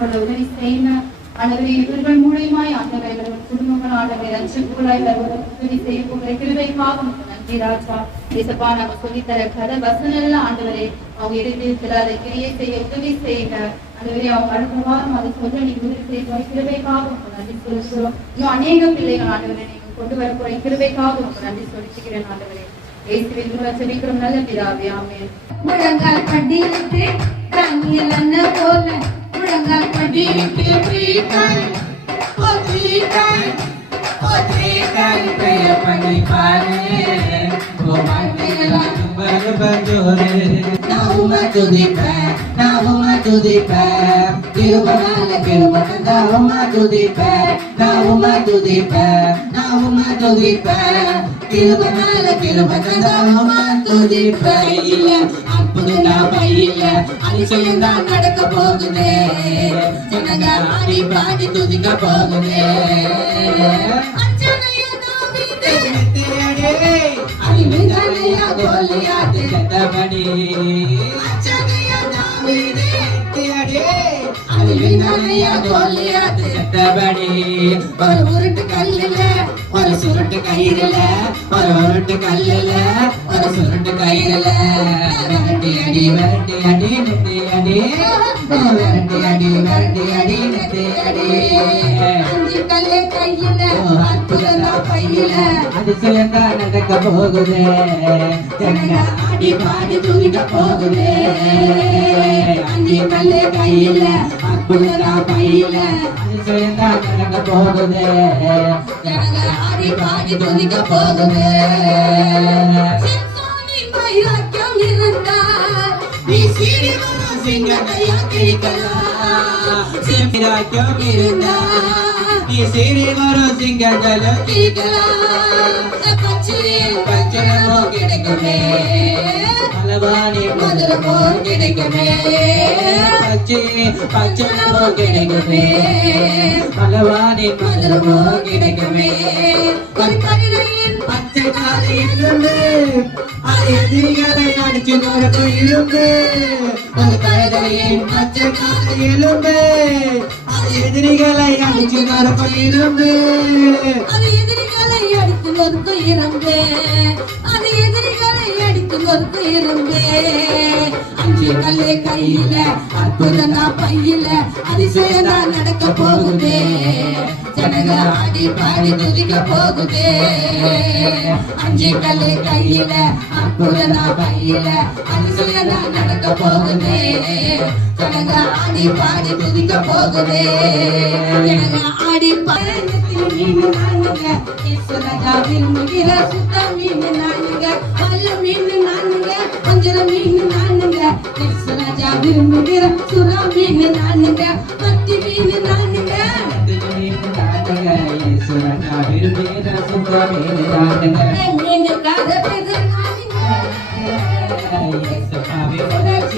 கொள்ள உதவி செய்யுங்க ஆண்டவரே இவர்கள் மூலியமாய் ஆண்டவரை அவர்கள் குடும்பங்கள் ஆண்டவரை ரட்சிப்புகளாய் வருவதற்கு உதவி செய்ய போகிற கிருபைக்காக நன்றி ராஜா. இசப்பா நம்ம சொல்லித்தர கதை வசனல்ல எல்லாம் ஆண்டவரே அவங்க இறுதியத்தில் அதை கிரியை செய்ய உதவி செய்யுங்க. ஆண்டவரே அவங்க அனுபவம் அதை சொல்ல நீங்க உதவி செய்ய கிருபைக்காக நன்றி சொல்லுகிறோம். இன்னும் அநேக பிள்ளைகள் ஆண்டவரை நீங்க கொண்டு வர போற கிருபைக்காக நன்றி சொல்லிச்சுக்கிறேன் ஆண்டவரே. இயேசுவின் மூலம் செபிக்கிறோம் நல்ல பிதாவே ஆமென். முழங்கால் படியிட்டு தானியல் அண்ணன் போல. முழங்கால் படியிட்டு பிரீத்தாய் ஓ பிரீத்தாய் ஓ பிரீத்தாய் பெய பண்ணி பாரு. ஓ மாட்டிகளா நாவும துதிப்ப நாவும துதிப்ப கிருபனால கிருபன நாவும துதிப்ப நாவும துதிப்ப நாவும துதிப்ப கிருபனால கிருபன நாவும துதிப்ப இல்ல அப்பதான் பையில அதிசயம் தான் நடக்க போகுது ஜனங்க ஆடி பாடி துதிக்க போகுது அழிவுதனைய கோலியாத்து அச்சனைய தாவீது அழிவுதனைய கோலியாத்து ஒரு உருட்டு கல்லுல ஒரு சுருட்டு கயிறுல ஒரு உருட்டு கல்லுல ஒரு சுருட்டு கயிறுல. விரட்டி அடி விரட்டி அடி நெத்தி அடி. விரட்டி அடி விரட்டி அடி நெத்தி அடி. அஞ்சு கல்லு கையில அற்புதம் பையில. அதிசயம் தான் நடக்க போகுது. ஆடி பாடி தூக்கிட்ட போகுது. அஞ்சு கல்லு கையில அற்புதம் பையில. தான் நடக்க போகுது. ஜனங்க ஆடி பாடி துதிக்க போகுது. வைராக்கியம் இருந்தால் நீ வரும் சிங்கத்தையா கிழிக்கலாம் சிம்பிராக்கியம் இருந்தா நீ சீறி வரும் சிங்கங்களும் கிழிக்கலாம் பச்சையில் பச்சனமோ கிடைக்குமே பலவானி மதுரை போர் கிடைக்குமே பச்சை பச்சனமோ கிடைக்குமே. பலவானி மதுரமோ கிடைக்குமே ஒரு கருணையின் பச்சை காலை இருந்து அது எதிரிகளை அடிச்சு நொறுக்கும் இருந்து ஒரு கழுதையின் பச்சை காலை இருந்து எதிரிகளை அடிச்சு நொறுக்கும் இருந்து அது எதிரிகளை அடித்து நொறுக்கு இருந்து அது எதிரிகளை அடித்து நொறுக்கு இருந்து அஞ்சு கல்லு கையில அற்புதம் தான் பையில அதிசயம் தான் நடக்க போகுதே. ஜனங்க ஆடி பாடி துதிக்க போகுதே. அஞ்சு கல்லு கையில அற்புதம் தான் பையில அதிசயம் தான் நடக்க போகுதே. ஜனங்க ஆடி பாடி துதிக்க போகுதே. ஜனங்க ஆடி பாடி மீன் நானுங்க இசுரஜா விரும்புகிற சுத்த மீன் நானுங்க பல்ல மீன் நானுங்க கொஞ்சர மீன் நானுங்க இசுரஜா விரும்புகிற சுறா மீன் நானுங்க பத்தி மீன் நானுங்க மீன் காத பெரு நானுங்க சீசங்க மீன் காத பெரு நானுங்க பல்ல மீன் நானுங்க கொஞ்சர மீன் நானுங்க இசுரஜா விரும்புகிற சுறா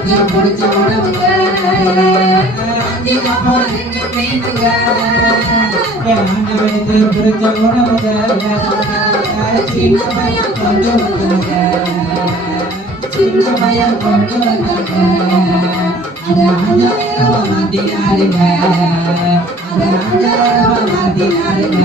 நானுங்க பத்தி மீன் நானுங்க கொஞ்சர மீன் நானுங்க பிடிச்ச உணவுங்க போறீங்க மீனுங்க சின்ன பையன் கொண்டு வந்தாங்க சின்ன பையன் கொண்டு வந்தாங்க அத அஞ்சாயிரம் மாத்தினாருங்க அத அஞ்சாயிரம் மாத்தினாருங்க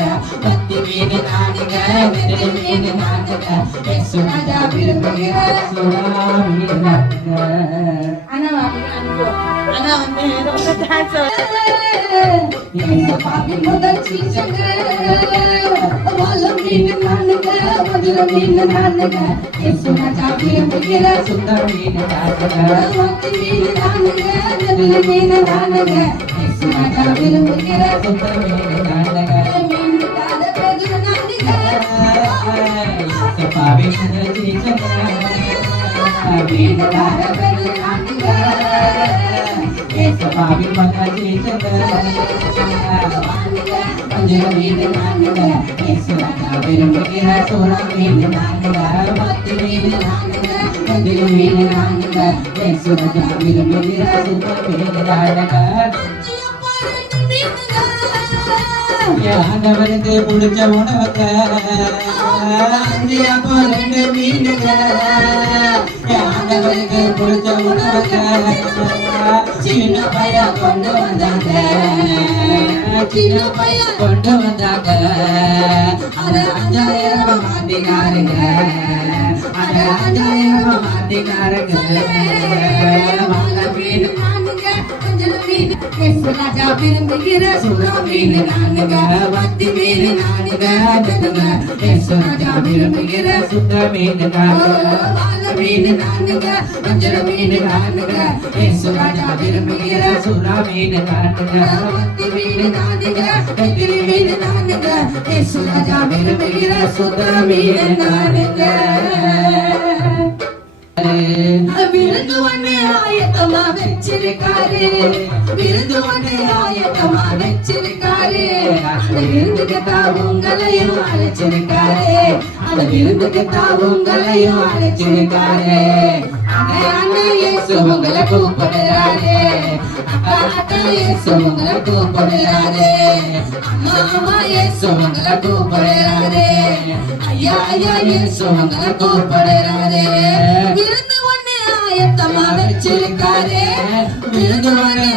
நாண்டுங்க சுரக்கா விரும்புகிற சுறா விரும்புகிற ஆனா ஆனா வந்து ரொம்ப தேங்க்ஸ் பாப்பி முதல் சீசங்க விரும்புகிற விரும்புகிற ஈஸ்வரா விரும்புகிற சுத்த மீது நான்குக ஆண்டவனுக்கு பிடிச்ச உணவுக்க. ரெண்டு மீனுங்க ஆண்டவனுக்கு பிடிச்ச உணவுக்க. சின்ன பையன் கொண்டு வந்தாங்க. சின்ன பையன் கொண்டு வந்தாங்க. அத அஞ்சாயிரம் மாத்தினாருங்க. அத அஞ்சாயிரம் மாத்தினாருங்க. வாங்க மீன். ராஜா விரும்புகிற சுறா மீன் நானுங்க வத்தி மீன் நானுங்க ராஜா விரும்புகிற சுத்த மீன் நானுங்க மீன் நானுங்க வஞ்சர மீன் நானுங்க ராஜா விரும்புகிற சுறா மீன் நானுங்க வத்தி மீன் நானுங்க வெத்திரி மீன் நானுங்க ராஜா விரும்புகிற சுத்த மீன் நானுங்க விருந்து ஒண்ணு ஆயத்தமா வச்சிருக்காரு விருந்து ஒண்ணு ஆயத்தமா வச்சிருக்காரு அந்த விருந்துக்கு தான் உங்களையும் அழைச்சிருக்காரு அந்த விருந்துக்கு தான் உங்களையும் அழைச்சிருக்காரு உங்களை கூப்பிடுறாரு உங்களை கூப்பிடுறாரு அம்மா அம்மா இயேசு உங்களை கூப்பிடுறாரு ஐயா ஐயா இயேசு உங்களை கூப்பிடுறாரு விருந்து ஒண்ணு ஆயத்தமா வச்சிருக்காரு விருந்து ஒண்ணு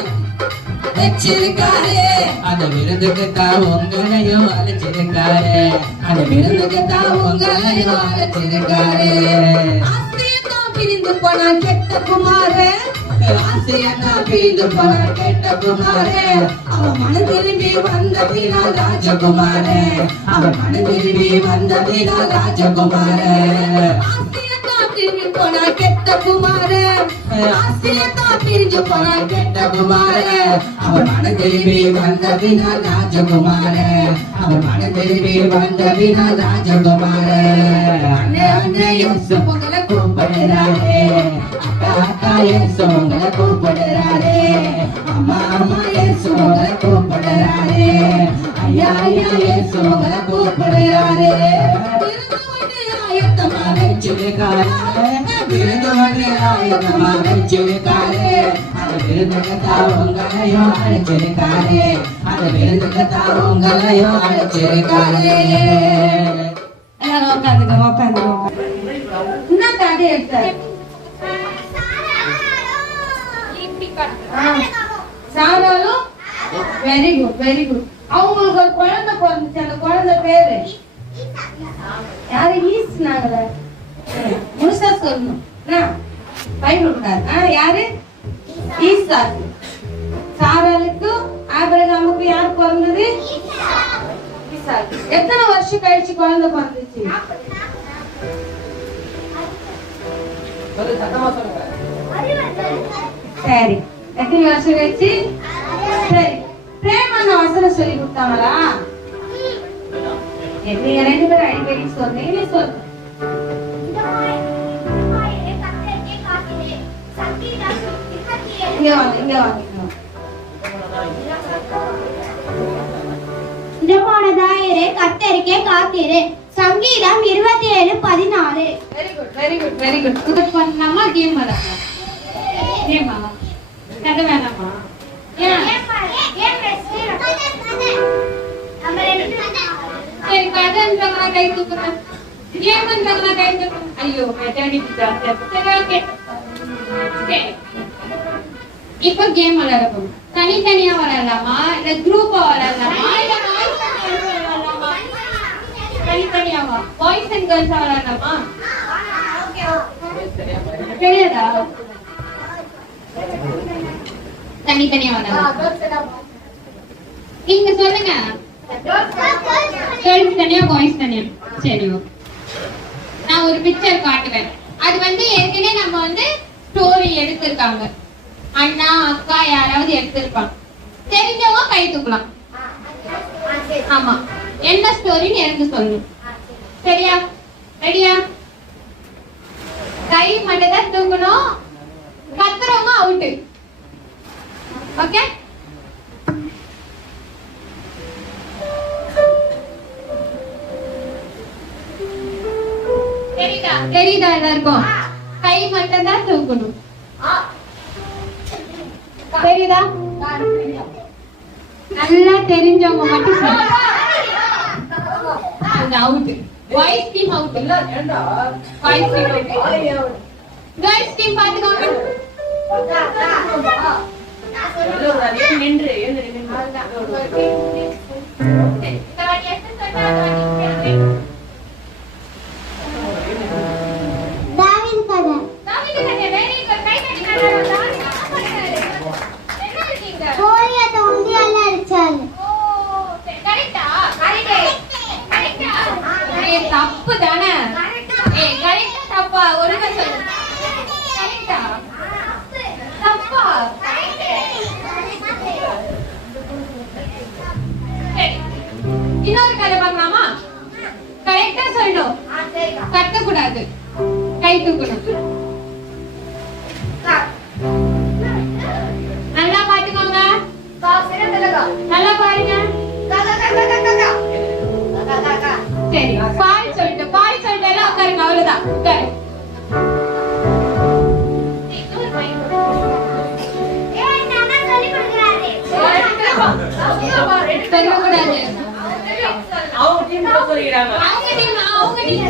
வச்சிருக்காரு அந்த விருதுக்கு தான் உங்களையும் அழைச்சிருக்காரு அந்த விருதுக்கு தான் உங்களையும் அழைச்சிருக்காரு ஆசிரியத்தான் பிரிந்து போனா கெட்ட குமாரே. ஆசிரியத்தான் பிரிந்து போனா கெட்ட குமாரே. அவன் மன திரும்பி வந்ததினால் ராஜகுமாரே. அவன் மன திரும்பி வந்ததினால் ராஜகுமாரே. ஆசிரியத்தான் போனா கெட்ட குமாரே ஆசிரியத்தான் பிரிஞ்சு போனா கெட்ட குமாரே அவன் மன திரும்பி வந்ததினால் ராஜகுமாரே அவன் மன திரும்பி வந்ததினால் ராஜகுமாரே அண்ணே அண்ணே இயேசு உங்களை கூப்பிடுறாரே அக்கா அக்கா உங்களை கூப்பிடுறாரே அம்மா அம்மா உங்களை கூப்பிடுறாரே ஐயா ஐயா உங்களை கூப்பிடுறாரே ஆயத்தமா வச்சிருக்காரு விருந்து வந்து ஆயத்தமா வச்சிருக்காரு அந்த விருந்துக்கு தான் உங்களையும் அழைச்சிருக்காரு அந்த விருந்துக்கு தான் உங்களையும் அழைச்சிருக்காரு எல்லாரும் உட்காந்துங்க உட்காந்துங்க என்ன கதை எடுத்த சாராலும் வெரி குட் வெரி குட் அவங்களுக்கு ஒரு குழந்தை பிறந்துச்சு அந்த குழந்தை பேரு யாரு ஈஸ்னாங்கள முழுசா சொல்லணும். பயன்படுத்தாரு யாரு? ஈசா. சாராளுக்கும் ஆபிரகாமுக்கும் யார் பிறந்தது? எத்தனை வருஷம் கழிச்சு குழந்தை பிறந்துச்சு? சரி. எத்தனை வருஷம் கழிச்சு? சரி. பிரேமன்னு வசனம் சொல்லி கொடுத்தாங்களா? நீங்க ரெண்டு பேரும் அடிக்கடி சொல்றீங்க நீ சொல்லு இங்க வாங்க இங்க வாங்க கத்தரிக்கே காத்திரு சங்கீதம் இருபத்தி ஏழு பதினாறு very good very good very good இது பண்ணாமா கேம் விளாடலாம் கேமா கதை வேணாமா ஏன் சரி கதைன்றவங்க கை தூக்குறேன் கேம்ன்றவங்க கை தூக்குறேன் ஐயோ மெட்டானிக் ஜாஸ்தியா சரி ஓகே சரி இப்போ கேம் விளையாட போறோம் தனித்தனியா விளையாடலாமா? இல்ல குரூப்பா விளையாடலாமா? இல்ல பாய்ஸ் அண்ட் கேர்ள்ஸ் விளையாடலாமா? தனித்தனியாவா பாய்ஸ் அண்ட் கேர்ள்ஸ் விளையாடலாமா? தெரியாதா? தனித்தனியா விளையாடலாம். நீங்க சொல்லுங்க. கேர்ள்ஸ் தனியா பாய்ஸ் தனியா. சரி ஓகே நான் ஒரு பிக்சர் காட்டுவேன். அது வந்து ஏற்கனவே நம்ம வந்து ஸ்டோரி எடுத்திருக்காங்க. அண்ணா அக்கா யாராவது எடுத்திருப்பாங்க. தெரிஞ்சவங்க கை தூக்கலாம். ஆமா. என்ன ஸ்டோரின்னு எனக்கு சொல்லணும் சரியா? ரெடியா கை மட்டும் தான் தூக்கணும். கத்துறவங்க அவுட்டு ஓகே தெரியுதா எல்லாருக்கும்? கை மட்டும் தான் தூக்கணும் தெரியுதா? நல்லா தெரிஞ்சவங்க மட்டும் out boys team out team girls team பாத்துக்கோங்க வாட்டி கத்தக்கூடாது கை தூக்கணும் நல்லா பாத்துக்கோங்க. நல்லா பாருங்க. சரி பால் சொல்லிட்டு பால் சொல்லிட்டு எல்லாம் உட்காருங்க அவ்வளவுதான். உட்காரு. சொல்லக்கூடாது அவங்க team, அவங்க team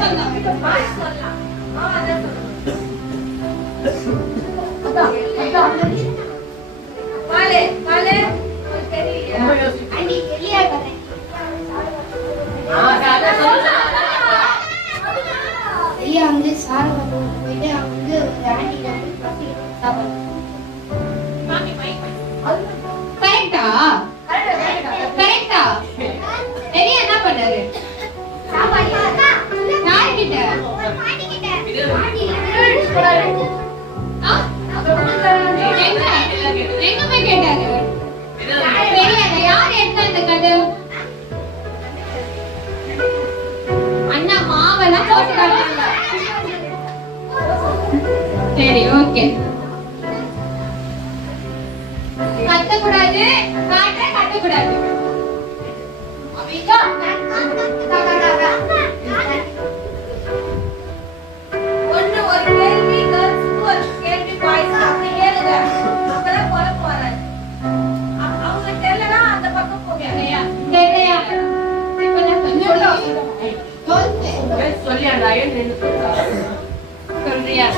சொல்றியா?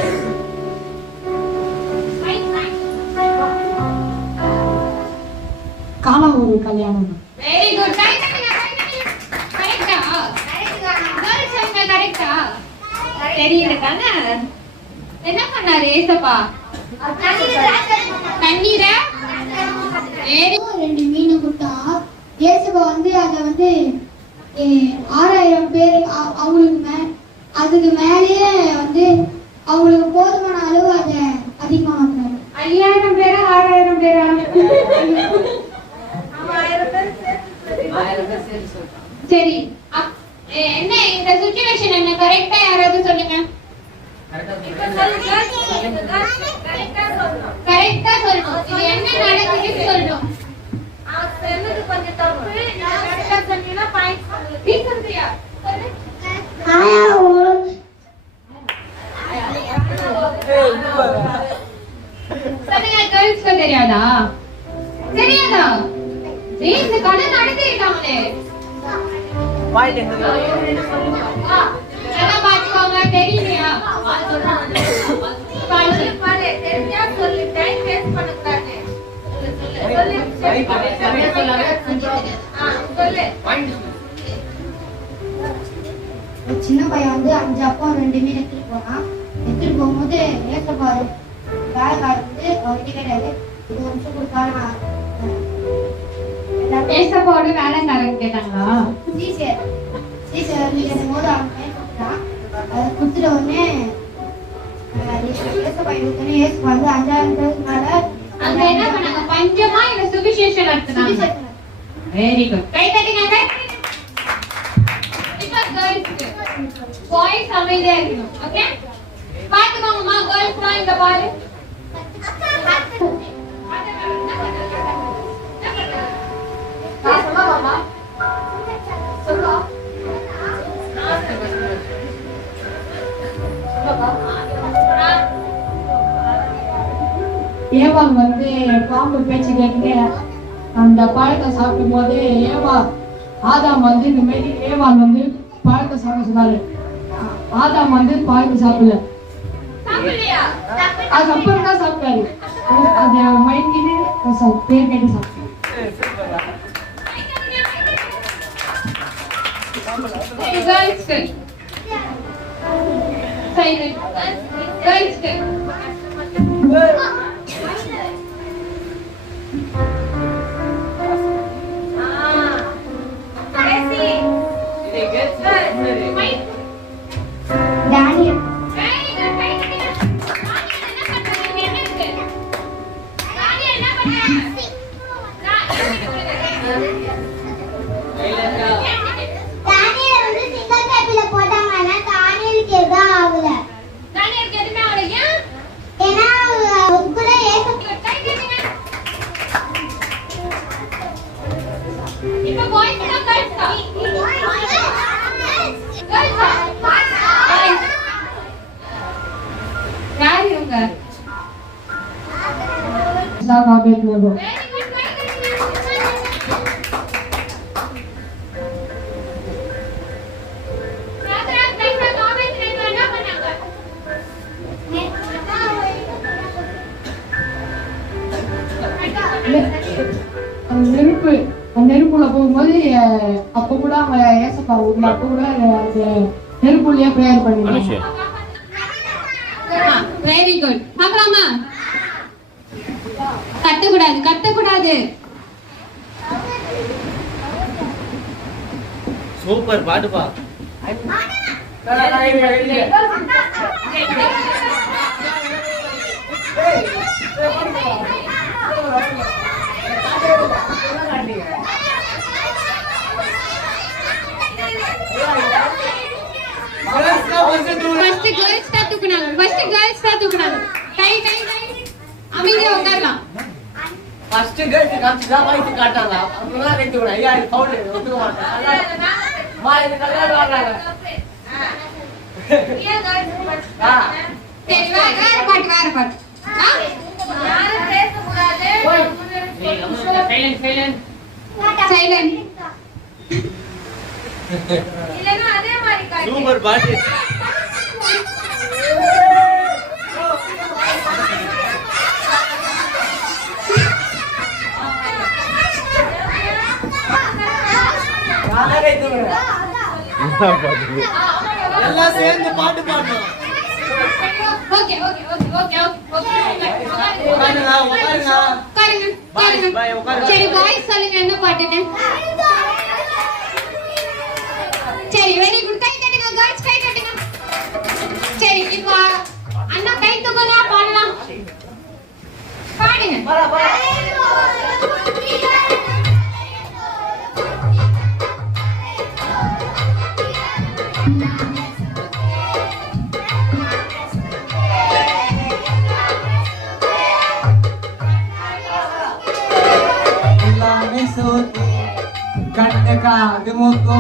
காலா ஒரு கல்யாணம் வெரி குட் கரெக்டா கரெக்டா கேர்ள்ஸ் சொன்ன கரெக்டா தெரியல தானே? என்ன பண்ணாரு ஏசப்பா? தண்ணீரை? ரெண்டு மீன் கொடுத்தா. இயேசுபா வந்து அதை வந்து ஆறாயிரம் பேர் அவங்களுக்கு மே அதுக்கு மேலேயே வந்து அவங்களுக்கு போதுமான அளவு அதை அதிகமாக்குறாரு. ஐயாயிரம் பேரா ஆறாயிரம் பேரா? சரி என்ன இந்த சுச்சுவேஷன் என்ன? கரெக்டா யாராவது சொல்லுங்க. கரெக்டா சொல்லணும் இது என்ன நடக்குதுன்னு சொல்லணும் நீ சொல்றியா? சொல்லு. சொல்லுங்க தெரியாதா? தெரியாதா? ஏய் இந்த பாத்துக்கோங்க தெரியலையா சொல்லு. ஒரு சின்ன பையன் வந்து அஞ்சு அப்பா ரெண்டு மீன் எடுத்துட்டு போனான். எடுத்துட்டு போகும்போது ஏசப்பாரு வேலைக்காரர் வந்து அவர்கிட்ட கேட்டாரு ஏசப்பாவோட வேலைக்காரங்க கேட்டாங்களா டீச்சர் டீச்சர் வந்து அவன் அதை கொடுத்துட்ட உடனே ஏசு வந்து மேல அங்க என்ன பண்ணாங்க பஞ்சமா சுவிசேஷம் வெரி குட் கை தட்டுங்க கேர்ள்ஸ்க்கு பாய்ஸ் அமைதியா இருக்கணும் ஓகே பாத்துக்கோங்கம்மா கேர்ள்ஸ் தான் இங்க பாரு. ஏவாள் வந்து பாம்பு பேச்சு கேட்டு அந்த பழத்தை சாப்பிடும் போது ஏவா ஆதாம் வந்து இந்த மாதிரி ஏவாள் வந்து பழத்தை சாப்பிட சொன்னாரு. ஆதாம் வந்து பழத்தை சாப்பிடல. அதுக்கப்புறம் தான் சாப்பிட்டாரு. அது மைண்டின்னு பேர் கேட்டு சாப்பிட்டாரு கேர்ள்ஸ்க்கு சைலண்ட் கேர்ள்ஸ்க்கு டேனியல் நெருப்புல போகும்போது அப்ப கூட அவங்க ஏசப்பா ஊர்ல அப்ப கூட அந்த நெருப்புலயே ப்ரேயர் பண்ணி வெரி குட் பார்க்கலாமா கத்தக்கூடாது கத்தக்கூடாது சூப்பர் பாட்டுப்பா ஃபர்ஸ்ட் கேர்ள்ஸ் தான் தூக்குனாங்க ஃபர்ஸ்ட் கேர்ள்ஸ் தான் தூக்குனாங்க கை கை கை அமைதியா உட்காரலாம் ஃபர்ஸ்ட் கேர்ள்ஸ் காமிச்சுதான் வாய்ஸ் காட்டாங்க அப்புறம் ரெண்டு கூட ஐயா இது பவுல் ஒத்துக்க மாட்டேன் மா இது கல்யாணம் வர்றாங்க ஆ சரி வேற வேற பாட்டு வேற பாட்டு சைலண்ட் சைலண்ட் சைலண்ட் சூப்பர் பாட்டு எல்லாம் சேர்ந்து பாட்டு பாடணும். Okay okay okay okay okay உட்காருங்க உட்காருங்க. உட்காருங்க சரி சொல்லுங்க என்ன பாட்டுன்னு? சரி இப்போ அண்ணா கை தூக்குங்க பாடலாம் பாடுங்க பரா பரா எல்லாமே சோதி கண்ணு காது மூக்கு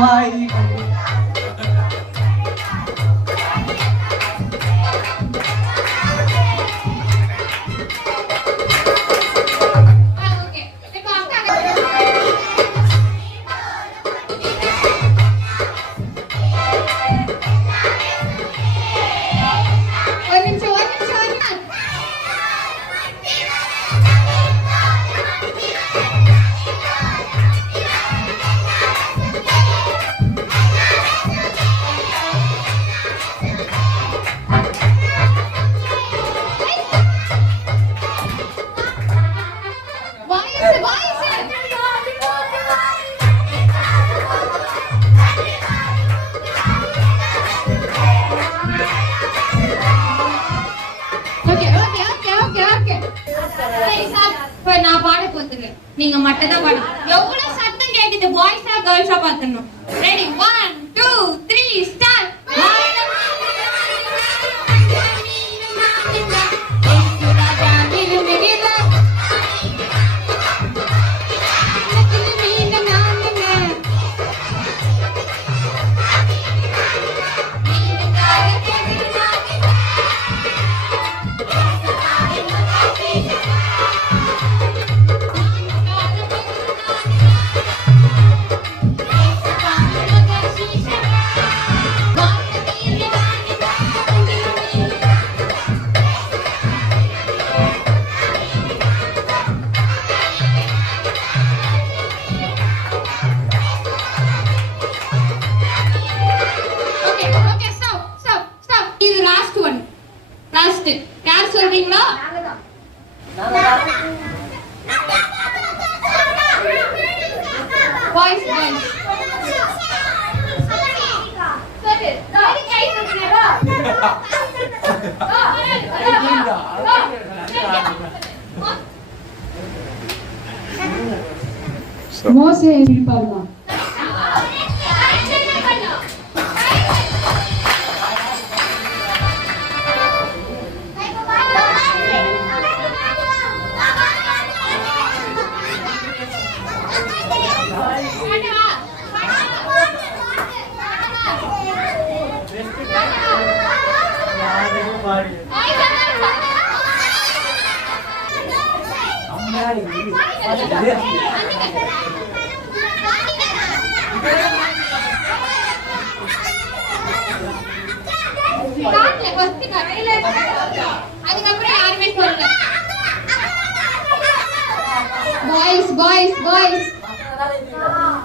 பாய்ஸ் பாய்ஸ் பாய்ஸ்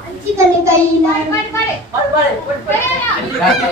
அஞ்சிக்கலை கையில படு படு படு படு படு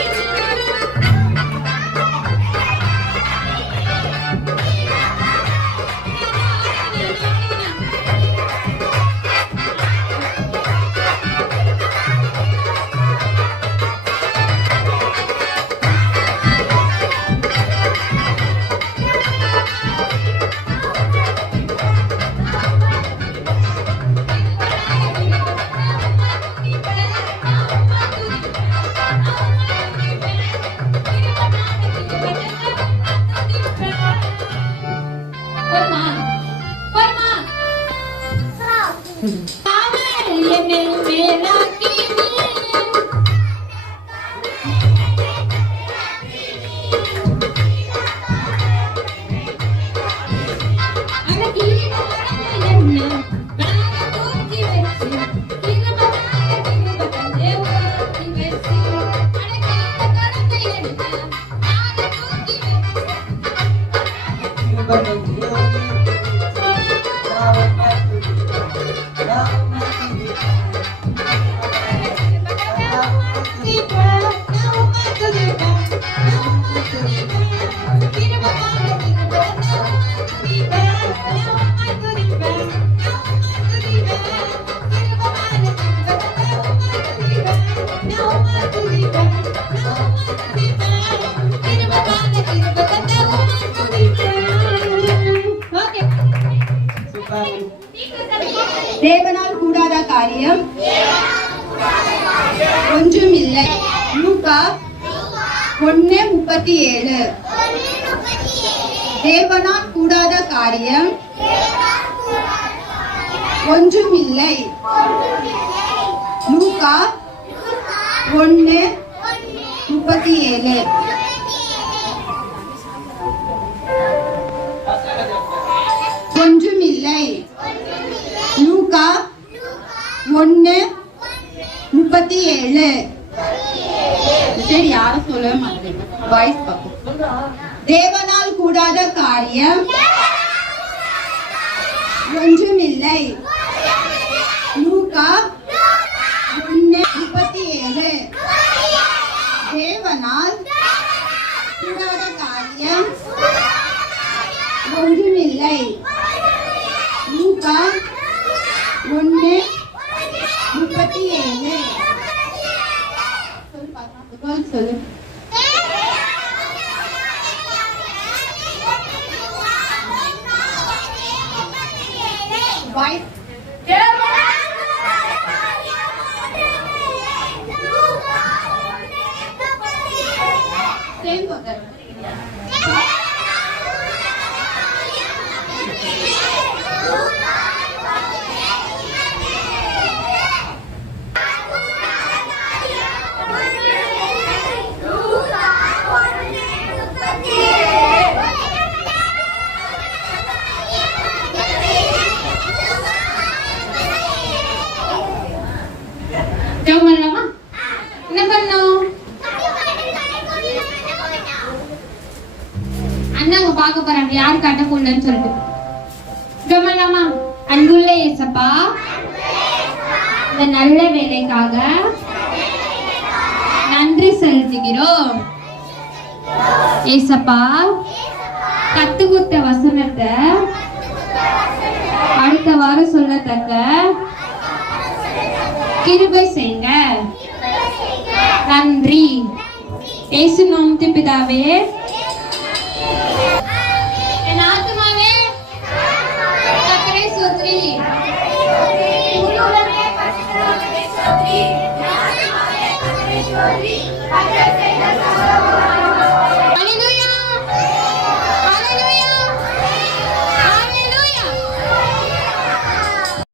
காவல் என்னை தேவனால் கூடாத காரியம்? ஒன்றும் இல்லை லூகா ஒன்னு முப்பத்தி ஏழு. தேவனால் கூடாத காரியம்? ஒன்றும் இல்லை லூகா ஒன்னு முப்பத்தி ஏழு. ஒன்று இல்லை லூக்கா ஒன்னு முப்பத்தி ஏழு. சரி யாரும் சொல்ல மாட்டேன். வாய்ஸ் பார்ப்போம். தேவனால் கூடாத காரியம் ஒன்றும் இல்லை லூக்கா முப்பத்தி ஏழு. தேவனால் கூடாத காரியம் ஒன்றும் இல்லை ஒன்று ஒன்று முப்பத்தி ஏழு சொல்லு பார்க்கலாம். சொல்லு வாய்ஸ் என்ன பண்ணோம்? அண்ணாங்க பார்க்க போறாங்க யார் கட்ட போடலன்னு சொல்லிட்டு. ஜெபம் அன்புள்ள ஏசப்பா இந்த நல்ல வேலைக்காக நன்றி செலுத்துகிறோம். ஏசப்பா கத்து கொடுத்த வசனத்தை அடுத்த வாரம் சொல்லத்தக்க கிருபை செய்யுங்க. நன்றி ஏசு நாமத்து பிதாவே என் ஆத்மாவே சக்கரை சோத்ரி உள்ளூரமே பசுத்தரமே சோத்ரி என் ஆத்மாவே சக்கரை சோத்ரி